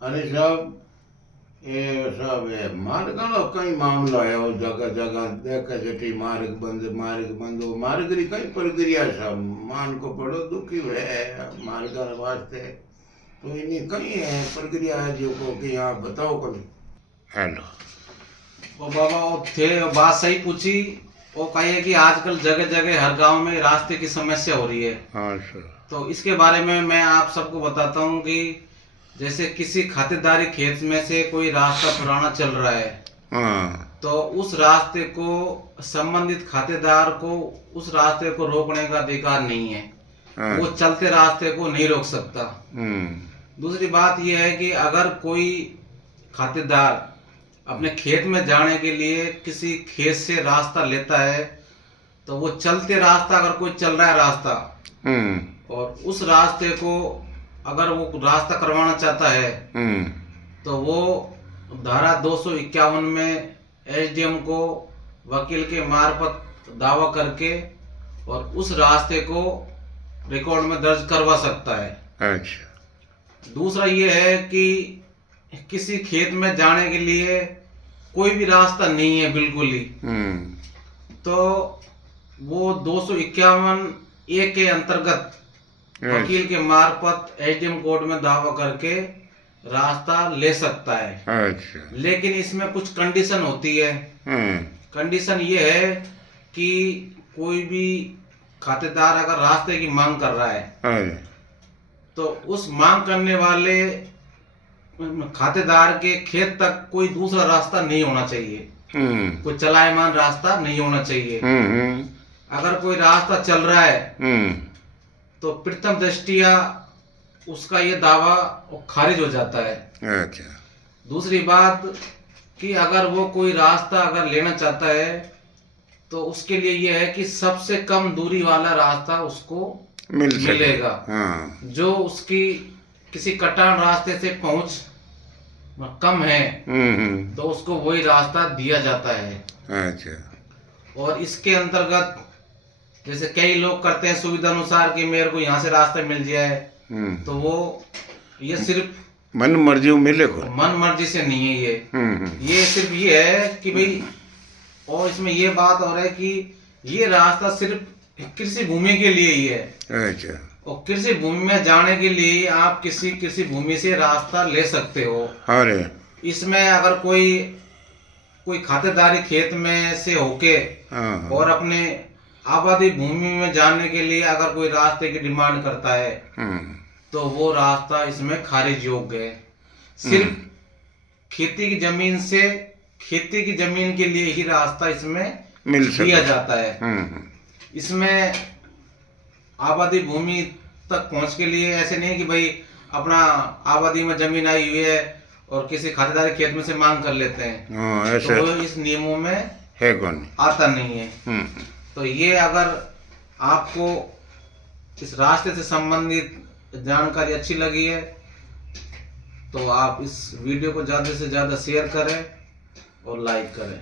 अरे साहब, ये साहब ये मार्ग नो कई मामलो है वो जगह जगह देख जटी मार्ग बंद हो मार्ग री कई प्रक्रिया साहब मान को बड़ो दुखी है मार्ग वास्ते तो इन्हीं कई है प्रक्रिया है जो को कि आप बताओ कभी। हेलो। वो बाबा वो थे बात सही पूछी। वो कहिए कि आजकल जगह जगह हर गांव में रास्ते की समस्या हो रही है। हाँ सर। तो इसके बारे में मैं आप सबको बताता हूँ कि जैसे किसी खातिरदारी खेत में से कोई रास्ता पुराना चल रहा है, हाँ तो उस रास्ते को संबंधित खातेदार को उस रास्ते को रोकने का अधिकार नहीं है। हाँ। वो चलते रास्ते को नहीं रोक सकता। दूसरी बात यह है कि अगर कोई खातेदार अपने खेत में जाने के लिए किसी खेत से रास्ता लेता है, तो वो चलते रास्ता अगर कोई चल रहा है रास्ता और उस रास्ते को अगर वो रास्ता करवाना चाहता है तो वो धारा 251 में एसडीएम को वकील के मार्फत दावा करके और उस रास्ते को रिकॉर्ड में दर्ज करवा सकता है। अच्छा। दूसरा ये है कि किसी खेत में जाने के लिए कोई भी रास्ता नहीं है बिल्कुल ही, तो वो 251 ए के अंतर्गत वकील के मार्फत एसडीएम कोर्ट में दावा करके रास्ता ले सकता है। अच्छा। लेकिन इसमें कुछ कंडीशन होती है। कंडीशन ये है कि कोई भी खातेदार अगर रास्ते की मांग कर रहा है तो उस मांग करने वाले खातेदार के खेत तक कोई दूसरा रास्ता नहीं होना चाहिए, कोई चलायमान रास्ता नहीं होना चाहिए। अगर कोई रास्ता चल रहा है तो प्रथम दृष्टिया उसका ये दावा खारिज हो जाता है। अच्छा। दूसरी बात कि अगर वो कोई रास्ता अगर लेना चाहता है तो उसके लिए ये है कि सबसे कम दूरी वाला रास्ता उसको मिलेगा। हाँ। जो उसकी किसी कटान रास्ते से पहुंच कम है तो उसको वही रास्ता दिया जाता है। अच्छा। और इसके अंतर्गत जैसे कई लोग करते हैं सुविधा अनुसार कि मेरे को यहाँ से रास्ता मिल जाए, तो वो ये सिर्फ मन मर्जी मिले को मन मर्जी से नहीं है ये सिर्फ ये है कि भाई, और इसमें ये बात हो रहा है कि ये रास्ता सिर्फ कृषि भूमि के लिए ही है। अच्छा। और कृषि भूमि में जाने के लिए आप किसी कृषि भूमि से रास्ता ले सकते हो। अरे इसमें अगर कोई खातेदारी खेत में से होके और अपने आबादी भूमि में जाने के लिए अगर कोई रास्ते की डिमांड करता है तो वो रास्ता इसमें खारिज योग्य है। सिर्फ खेती की जमीन के लिए ही रास्ता इसमें दिया जाता है। इसमें आबादी भूमि तक पहुंच के लिए ऐसे नहीं कि भाई अपना आबादी में जमीन आई हुई है और किसी खातेदारी खेत में से मांग कर लेते हैं, ऐसे तो इस नियमों में है कौन आता नहीं है। तो ये अगर आपको इस रास्ते से संबंधित जानकारी अच्छी लगी है तो आप इस वीडियो को ज़्यादा से ज़्यादा शेयर करें और लाइक करें।